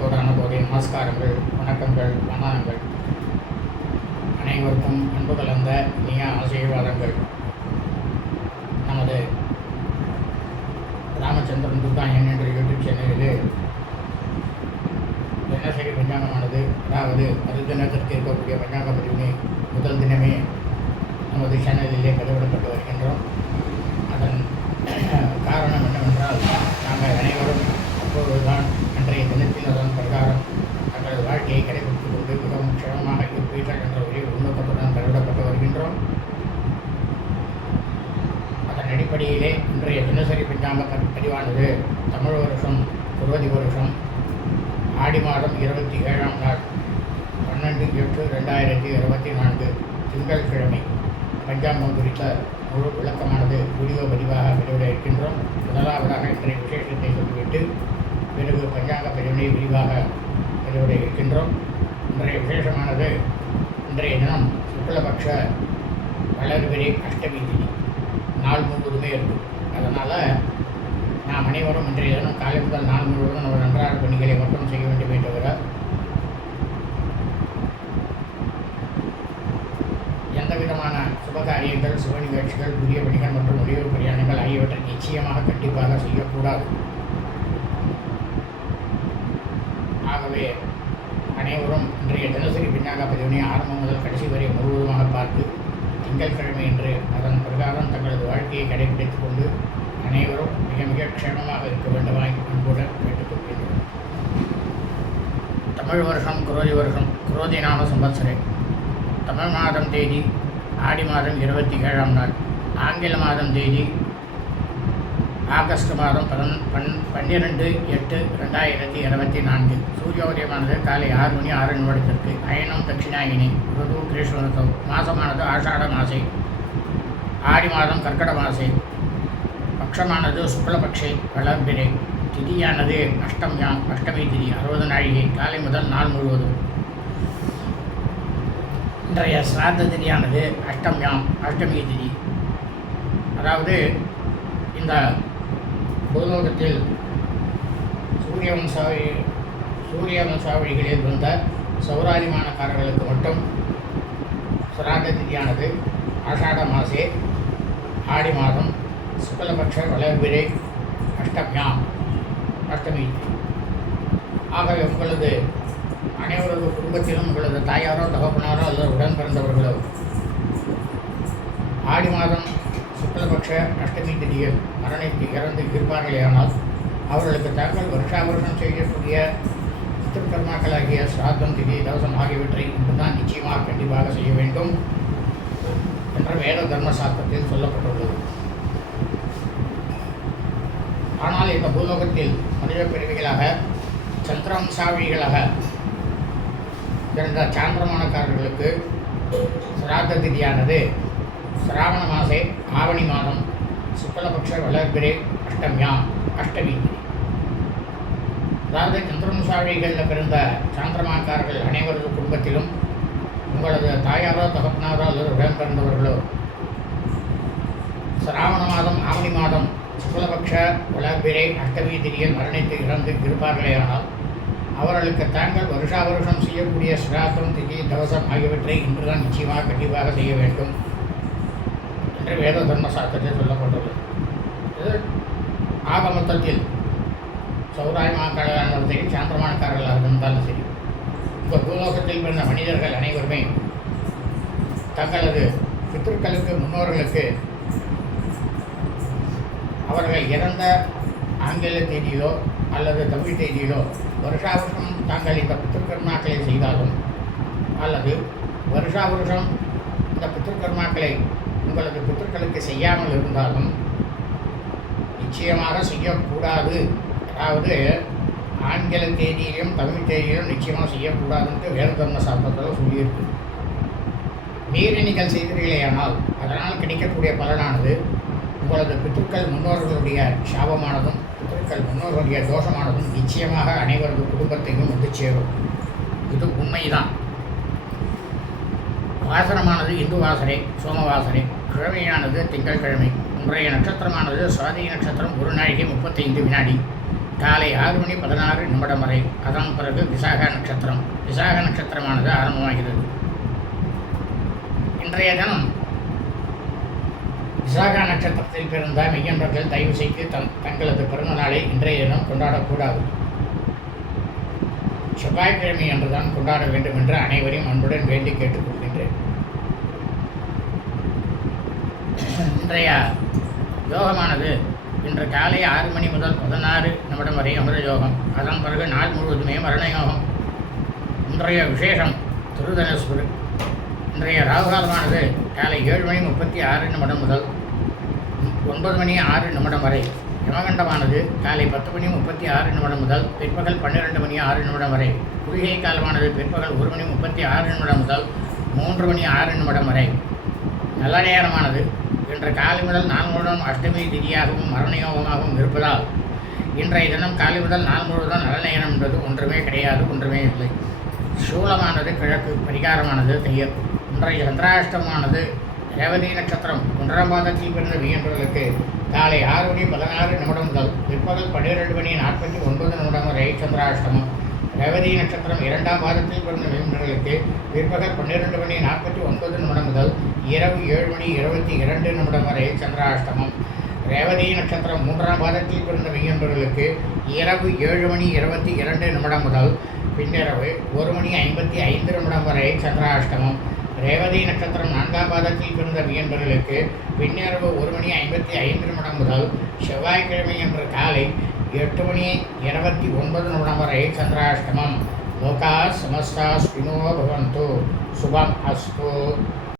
முதற்கண் கோடான நமஸ்காரங்கள் வணக்கங்கள் வணக்கங்கள் அனைவருக்கும் அன்பு கலந்த இனிய ஆசீர்வாதங்கள். நமது ராமச்சந்திரன் துர்காயன் என்ற யூடியூப் சேனலில் தினசரி பஞ்சாங்கமானது அதாவது அது தினத்திற்கு இருக்கக்கூடிய பஞ்சாங்க பதிவினை முதல் தினமே நமது சேனலிலே பதிவிடப்பட்டு வருகின்றோம். அதன் காரணம் என்னவென்றால் நாங்கள் அனைவரும் அப்பொழுதுதான் அன்றைய தினத்தில் அதன் பிரகாரம் தங்களது வாழ்க்கையை கடைபிடித்துக் கொண்டு மிகவும் க்ஷமமாக இருப்பீர்கள் என்ற ஒரே உன்னதத்துடன் பதிவிடப்பட்டு வருகின்றோம். அதன் அடிப்படையிலே இன்றைய தினசரி பஞ்சாங்க பதிவானது தமிழ் வருஷம் இருபது வருஷம் ஆடி மாதம் இருபத்தி ஏழாம் நாள் பன்னெண்டு எட்டு ரெண்டாயிரத்தி இருபத்தி நான்கு திங்கட்கிழமை பஞ்சாங்கம் குறித்த முழு விளக்கமானது வீடியோ பதிவாக வெளியிட இருக்கின்றோம். முதலாவதாக இன்றைய விசேஷத்தை சொல்லிவிட்டு பஞ்சாங்க விரிவாக வெளியிட இருக்கின்றோம். இன்றைய விசேஷமானது இன்றைய தினம் சுக்லபக்ஷ வளர்பிறை அஷ்டமி திதி நாள் முழுவதுமே இருக்கும் அதனால் நாம் அனைவரும் இன்றைய தினம் காலை முதல் நாள் முழுவதும் ஒரு அன்றாட பணிகளை மட்டும் செய்ய வேண்டுமே தவிர எந்த விதமான சுபகாரியங்கள் சுப நிகழ்ச்சிகள் புதிய பணிகள் மற்றும் முடிவு பிரயாணங்கள் ஆகியவற்றை நிச்சயமாக கண்டிப்பாக செய்யக்கூடாது. ஆகவே அனைவரும் இன்றைய தினசரி பின்னாக பதிவினை ஆரம்பம் முதல் கடைசி வரை முழுவதுமாக பார்த்து திங்கட்கிழமை என்று அதன் பிரகாரம் தங்களது வாழ்க்கையை கடைபிடித்துக் கொண்டு அனைவரும் மிக மிக க்ஷேமமாக இருக்க வேண்டுமாய் அன்புடன் கேட்டுக்கொள்கின்றோம். தமிழ் வருஷம் குரோதி வருஷம் குரோதி நாம சம்பத்சரே தமிழ் மாதம் தேதி ஆடி மாதம் இருபத்தி ஏழாம் நாள். ஆங்கில மாதம் தேதி ஆகஸ்ட் மாதம் பதன் பன் பன்னிரெண்டு எட்டு ரெண்டாயிரத்தி இருபத்தி நான்கு. சூரியோதயமானது காலை ஆறு மணி ஆறு நிமிடத்திற்கு. அயனம் தட்சிணாயினி ருது கிரீஷ்வரத்தம் மாதமானது ஆஷாட மாசை. ஆடி மாதம் கர்க்கட மாசை. பட்சமானது சுக்லபக்ஷை வளர்பிறை. திதியானது அஷ்டமியாம் அஷ்டமி திதி அறுபது நாழிகை காலை முதல் நாள் முழுவதும். இன்றைய சிராத்த திதியானது அஷ்டமியாம் அஷ்டமி திதி. அதாவது இந்த பூலோகத்தில் சூரிய வம்சாவளி சூரிய வம்சாவளிகளில் வந்த சௌராரிமானக்காரர்களுக்கு மட்டும் சிராத்த திதியானது ஆஷாட மாசே ஆடி மாதம் சுக்லபக்ஷ வளர்பிறை அஷ்டமியாம் அஷ்டமி. ஆகவே உங்களது அனைவரது குடும்பத்திலும் உங்களது தாயாரோ தகப்பனாரோ அல்லது உடன் பிறந்தவர்களோ ஆடி மாதம் சுக்லபக்ஷ அஷ்டமி திதியில் மரணித்து இறந்து இருப்பார்களேயானால் அவர்களுக்கு தாங்கள் வருஷா வருஷம் செய்யக்கூடிய பித்திருக்கர்மாக்களாகிய சிராத்தம் திதி தவசம் ஆகியவற்றை இன்றுதான் நிச்சயமாக கண்டிப்பாக செய்ய வேண்டும் என்ற வேத தர்ம சாஸ்திரத்தில் சொல்லப்பட்டுள்ளது. ஆனால் இந்த பூலோகத்தில் மனித பிரிவுகளாக சந்திரம்சாவிகளாக இருந்த சாந்திரமானக்காரர்களுக்கு சிராத்த திதியானது சிராவண மாசே ஆவணி மாதம் சுக்லபக்ஷ வளர்பிரே அஷ்டமியா அஷ்டமி. அதாவது சந்திரவம்சாவளிகளில் பிறந்த சாந்திரமாக்காரர்கள் அனைவரது குடும்பத்திலும் உங்களது தாயாரோ தகப்பனாரோ அல்லது உடன் பிறந்தவர்களோ சிராவண மாதம் ஆவணி மாதம் சுக்லபக்ஷ வளர்பிரே அஷ்டமி திதியில் மரணித்து இறந்து இருப்பார்களேயானால் அவர்களுக்கு தாங்கள் வருஷா வருஷம் செய்யக்கூடிய சிராத்தம் திதி தவசம் ஆகியவற்றை இன்றுதான் நிச்சயமாக கண்டிப்பாக செய்ய வேண்டும். என்று வேத தர்ம சாஸ்திரத்தில் சொல்லப்பட்டுள்ளது இது ஆக மொத்தத்தில் சௌராயமாக்காரர்களாக இருந்தாலும் சரி சாந்திரமானக்காரர்களாக இருந்தாலும் சரி இந்த பூலோகத்தில் பிறந்த மனிதர்கள் அனைவருமே தங்களது பித்திருக்களுக்கு முன்னோர்களுக்கு அவர்கள் இறந்த ஆங்கில தேதியிலோ அல்லது தமிழ் தேதியிலோ வருஷா வருஷம் தாங்கள் இந்த பித்திருக்கர்மாக்களை செய்தாலும் அல்லது வருஷா வருஷம் இந்த பித்திருக்கர்மாக்களை உங்களது பித்திருக்களுக்கு செய்யாமல் இருந்தாலும் நிச்சயமாக செய்யக்கூடாது. அதாவது ஆங்கில தேதியிலும் தமிழ் தேதியிலும் நிச்சயமாக செய்யக்கூடாதுன்ட்டு வேத தர்ம சாஸ்திரத்தில் சொல்லியிருக்கு. மீறி நீங்கள் ஆனால் அதனால் கிடைக்கக்கூடிய பலனானது உங்களது பித்துக்கள் முன்னோர்களுடைய சாபமானதும் பித்துக்கள் முன்னோர்களுடைய தோஷமானதும் நிச்சயமாக அனைவரது குடும்பத்தையும் வந்து சேரும். இது உண்மைதான். வாசனமானது இந்து வாசனை சோமவாசனை கிழமையானது திங்கட்கிழமை இன்றைய நட்சத்திரமானது சுவாதி நட்சத்திரம் ஒரு நாழிகை முப்பத்தைந்து வினாடி. காலை ஆறு மணி பதினாறு நிமிடம் வரை. அதன் பிறகு விசாக நட்சத்திரம். விசாக நட்சத்திரமானது ஆரம்பமாகிறது. இன்றைய தினம் விசாகா நட்சத்திரத்தில் பிறந்த மெய்யன்பர்கள் தயவு செய்து தங் தங்களது பிறந்த நாளை இன்றைய தினம் கொண்டாடக்கூடாது. செவ்வாய்க்கிழமை அன்றுதான் கொண்டாட வேண்டும் என்று அனைவரையும் அன்புடன் வேண்டி கேட்டுக்கொள்கின்றேன் இன்றைய யோகமானது இன்று காலை ஆறு மணி முதல் பதினாறு நிமிடம் வரை அமிர யோகம். அதன் பிறகு நாள் முழுவதுமே மரண யோகம். இன்றைய விசேஷம் திருதனஸ்வரு இன்றைய ராகுகாலமானது காலை ஏழு மணி முப்பத்தி ஆறு நிமிடம் முதல் ஒன்பது மணி ஆறு நிமிடம் வரை. யமகண்டமானது காலை பத்து மணி முப்பத்தி ஆறு நிமிடம் முதல் பிற்பகல் பன்னிரெண்டு மணி ஆறு நிமிடம் வரை. குறுகிய காலமானது பிற்பகல் ஒரு மணி முப்பத்தி ஆறு நிமிடம் முதல் மூன்று மணி ஆறு நிமிடம் வரை. நல்ல நேரமானது இன்று காலை முதல் நாள் முழுவதும் அஷ்டமி திதியாகவும் மரணயோகமாகவும் இருப்பதால் இன்றைய தினம் காலை முதல் நாள் முழுவதும் நல்ல நேரம் என்பது ஒன்றுமே கிடையாது ஒன்றுமே இல்லை. சூலமானது கிழக்கு பரிகாரமானது தெய்யம் இன்றைய சந்திராஷ்டமானது ரேவதி நட்சத்திரம் ஒன்றாம் பாதத்தில் பிறந்த வியன்பர்களுக்கு காலை ஆறு மணி பதினாறு நிமிடம் முதல் பிற்பகல் பன்னிரெண்டு மணி நாற்பத்தி ஒன்பது நிமிடம் வரை சந்திராஷ்டமம். ரேவதி நட்சத்திரம் இரண்டாம் பாதத்தில் பிறந்த வியன்பர்களுக்கு பிற்பகல் பன்னிரெண்டு மணி நாற்பத்தி ஒன்பது நிமிடம் முதல் இரவு ஏழு மணி இருபத்தி இரண்டு நிமிடம் வரை சந்திராஷ்டமம். ரேவதி நட்சத்திரம் மூன்றாம் பாதத்தில் பிறந்த வியன்பர்களுக்கு இரவு ஏழு மணி இருபத்தி இரண்டு நிமிடம் முதல் பின்னிரவு ஒரு மணி ஐம்பத்தி ஐந்து நிமிடம் வரை சந்திராஷ்டமம். ரேவதி நட்சத்திரம் நான்காம் பாதத்தில் பிறந்த வியன்பர்களுக்கு பின்னிரவு ஒரு மணி ஐம்பத்தி ஐந்து நிமிடம் முதல் செவ்வாய்க்கிழமை என்ற காலை எட்டு மணி இருபத்தி ஒன்பது நிமிடம் வரை சந்திராஷ்டமம். லோகா சமஸ்தா ஸ்பினோ பவந்து. சுபம் அஸ்து.